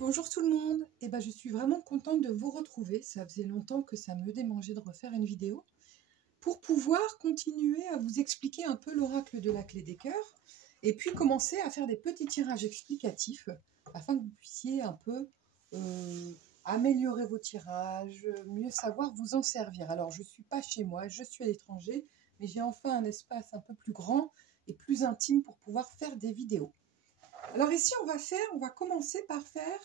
Bonjour tout le monde, je suis vraiment contente de vous retrouver. Ça faisait longtemps que ça me démangeait de refaire une vidéo pour pouvoir continuer à vous expliquer un peu l'oracle de la clé des cœurs et puis commencer à faire des petits tirages explicatifs afin que vous puissiez un peu améliorer vos tirages, mieux savoir vous en servir. Alors je ne suis pas chez moi, je suis à l'étranger, mais j'ai enfin un espace un peu plus grand et plus intime pour pouvoir faire des vidéos. Alors ici, on va commencer par faire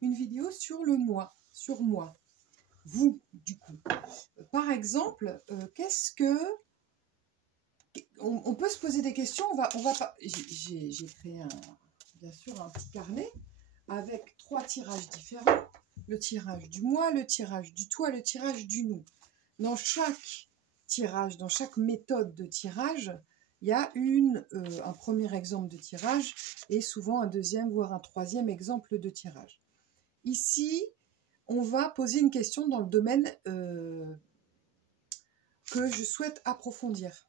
une vidéo sur le moi, sur moi, vous, du coup. Par exemple, qu'est-ce que... On peut se poser des questions, j'ai créé, bien sûr, un petit carnet avec 3 tirages différents. Le tirage du moi, le tirage du toi, le tirage du nous. Dans chaque tirage, dans chaque méthode de tirage, il y a un premier exemple de tirage et souvent un deuxième, voire un troisième exemple de tirage. Ici, on va poser une question dans le domaine que je souhaite approfondir.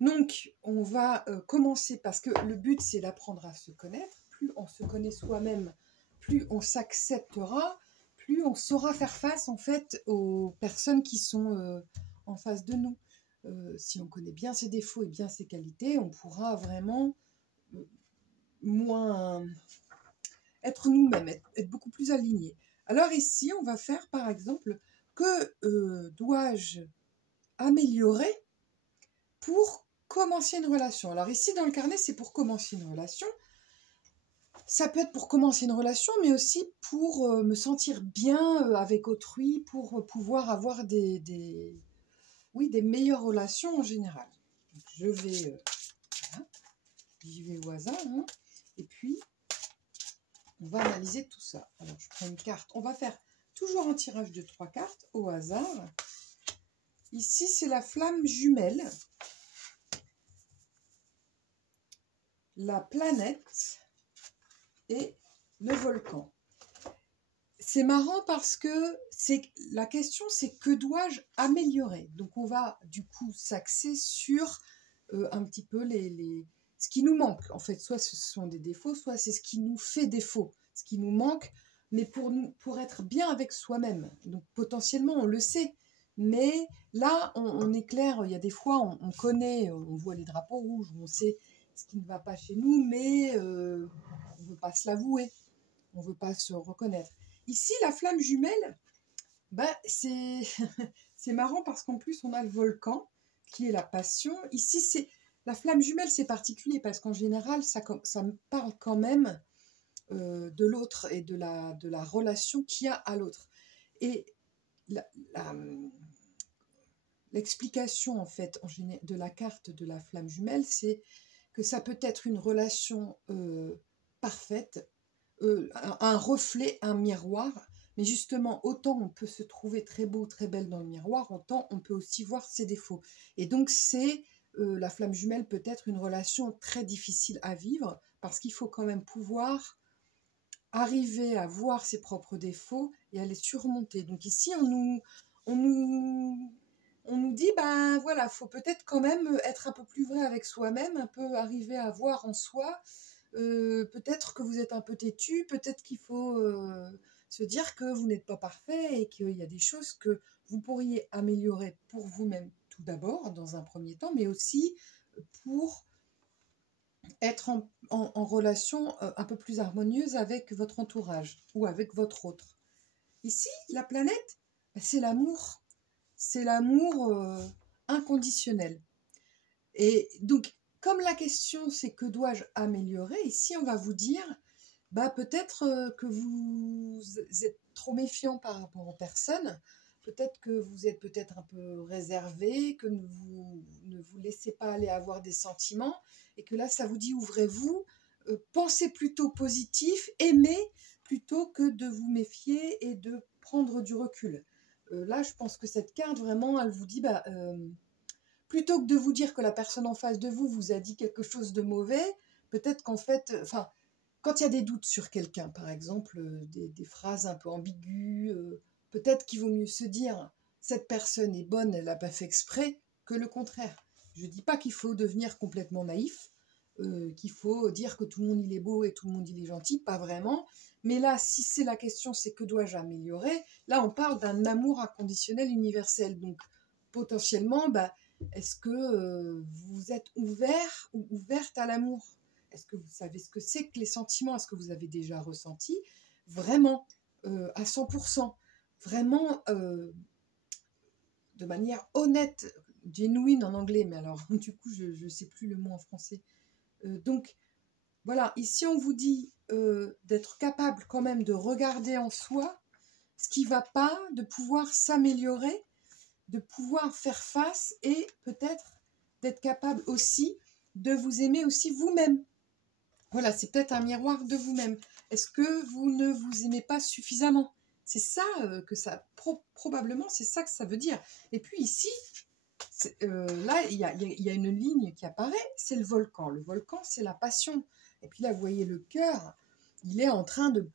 Donc, on va commencer parce que le but, c'est d'apprendre à se connaître. Plus on se connaît soi-même, plus on s'acceptera, plus on saura faire face en fait aux personnes qui sont en face de nous. Si on connaît bien ses défauts et bien ses qualités, on pourra vraiment moins être nous-mêmes, être beaucoup plus alignés. Alors ici, on va faire par exemple que dois-je améliorer pour commencer une relation. Alors ici, dans le carnet, c'est pour commencer une relation. Ça peut être pour commencer une relation, mais aussi pour me sentir bien avec autrui, pour pouvoir avoir des meilleures relations en général. Donc, voilà, j'y vais au hasard, hein, et puis on va analyser tout ça. Alors je prends une carte, on va faire toujours un tirage de 3 cartes au hasard. Ici, c'est la flamme jumelle, la planète et le volcan. C'est marrant parce que la question, c'est que dois-je améliorer? Donc, on va du coup s'axer sur un petit peu ce qui nous manque. En fait, soit ce sont des défauts, soit c'est ce qui nous fait défaut, ce qui nous manque, mais pour être bien avec soi-même. Donc, potentiellement, on le sait. Mais là, on est clair, il y a des fois, on connaît, on voit les drapeaux rouges, on sait ce qui ne va pas chez nous, mais on ne veut pas se l'avouer, on ne veut pas se reconnaître. Ici, la flamme jumelle, c'est c'est marrant parce qu'en plus, on a le volcan, qui est la passion. Ici, la flamme jumelle, c'est particulier parce qu'en général, ça me parle quand même de l'autre et de la relation qu'il y a à l'autre. Et l'explication en fait de la carte de la flamme jumelle, c'est que ça peut être une relation parfaite, un reflet, un miroir, mais justement autant on peut se trouver très beau, très belle dans le miroir, autant on peut aussi voir ses défauts. Et donc la flamme jumelle peut être une relation très difficile à vivre parce qu'il faut quand même pouvoir arriver à voir ses propres défauts et à les surmonter. Donc ici on nous dit, voilà, faut peut-être quand même être un peu plus vrai avec soi-même, un peu arriver à voir en soi, peut-être que vous êtes un peu têtu, peut-être qu'il faut se dire que vous n'êtes pas parfait et qu'il y a des choses que vous pourriez améliorer pour vous-même tout d'abord, dans un premier temps, mais aussi pour être en relation un peu plus harmonieuse avec votre entourage ou avec votre autre. Ici, la planète, c'est l'amour. C'est l'amour inconditionnel. Et donc, comme la question c'est que dois-je améliorer, ici on va vous dire, peut-être que vous êtes trop méfiant par rapport aux personnes, peut-être que vous êtes peut-être un peu réservé, que vous ne vous laissez pas aller avoir des sentiments, et que là ça vous dit ouvrez-vous, pensez plutôt positif, aimez plutôt que de vous méfier et de prendre du recul. Là, je pense que cette carte, vraiment, elle vous dit, plutôt que de vous dire que la personne en face de vous vous a dit quelque chose de mauvais, peut-être qu'en fait, quand il y a des doutes sur quelqu'un, par exemple, des phrases un peu ambiguës, peut-être qu'il vaut mieux se dire, cette personne est bonne, elle n'a pas fait exprès, que le contraire. Je ne dis pas qu'il faut devenir complètement naïf, qu'il faut dire que tout le monde il est beau et tout le monde il est gentil, pas vraiment. Mais là, si c'est la question, c'est que dois-je améliorer? Là, on parle d'un amour inconditionnel universel. Donc, potentiellement, bah, est-ce que vous êtes ouvert ou ouverte à l'amour? Est-ce que vous savez ce que c'est que les sentiments? Est-ce que vous avez déjà ressenti vraiment à 100%, vraiment de manière honnête, genuine en anglais, mais alors du coup, je ne sais plus le mot en français. Donc, voilà, ici on vous dit d'être capable quand même de regarder en soi ce qui ne va pas, de pouvoir s'améliorer, de pouvoir faire face et peut-être d'être capable aussi de vous aimer aussi vous-même. Voilà, c'est peut-être un miroir de vous-même. Est-ce que vous ne vous aimez pas suffisamment? C'est ça que ça, probablement, c'est ça que ça veut dire. Et puis ici, là, il y a une ligne qui apparaît, c'est le volcan. Le volcan, c'est la passion. Et puis là, vous voyez le cœur, il est en train de...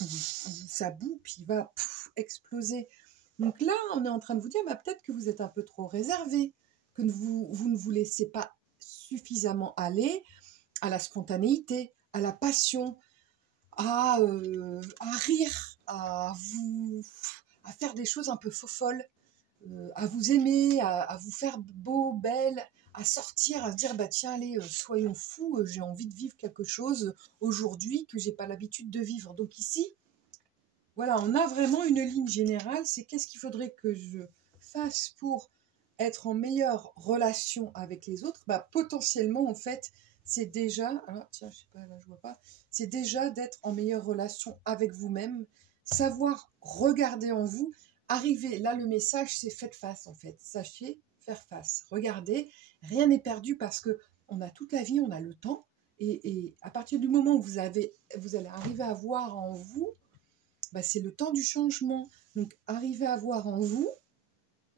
Ça boue, puis il va exploser. Donc là, on est en train de vous dire, bah, peut-être que vous êtes un peu trop réservé, que vous ne vous laissez pas suffisamment aller à la spontanéité, à la passion, à rire, à faire des choses un peu folles, à vous aimer, à vous faire beau, belle, à sortir, à se dire bah tiens allez soyons fous, j'ai envie de vivre quelque chose aujourd'hui que j'ai pas l'habitude de vivre. Donc ici, voilà, on a vraiment une ligne générale, c'est qu'est-ce qu'il faudrait que je fasse pour être en meilleure relation avec les autres. Bah potentiellement en fait c'est déjà, alors tiens je sais pas là je vois pas, c'est déjà d'être en meilleure relation avec vous-même, savoir regarder en vous. Arriver, là le message c'est faites face en fait, sachez faire face, regardez, rien n'est perdu parce que on a toute la vie, on a le temps et à partir du moment où vous allez arriver à voir en vous, bah, c'est le temps du changement. Donc arrivez à voir en vous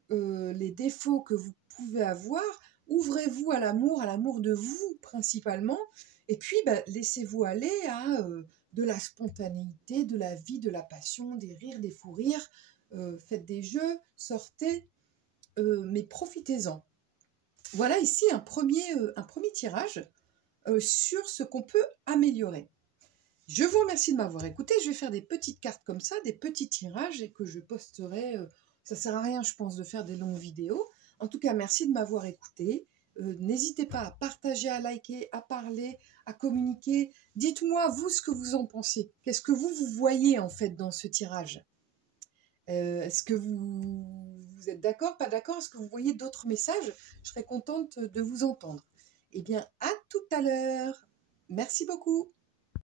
les défauts que vous pouvez avoir, ouvrez-vous à l'amour de vous principalement, et puis bah, laissez-vous aller à de la spontanéité, de la vie, de la passion, des rires, des fous rires, faites des jeux, sortez, mais profitez-en. Voilà ici un premier tirage sur ce qu'on peut améliorer. Je vous remercie de m'avoir écouté. Je vais faire des petites cartes comme ça, des petits tirages et que je posterai. Ça ne sert à rien, je pense, de faire des longues vidéos. En tout cas, merci de m'avoir écouté. N'hésitez pas à partager, à liker, à parler, à communiquer. Dites-moi, vous, ce que vous en pensez. Qu'est-ce que vous voyez, en fait, dans ce tirage? Est-ce que vous êtes d'accord, pas d'accord? Est-ce que vous voyez d'autres messages? Je serais contente de vous entendre. Eh bien, à tout à l'heure. Merci beaucoup.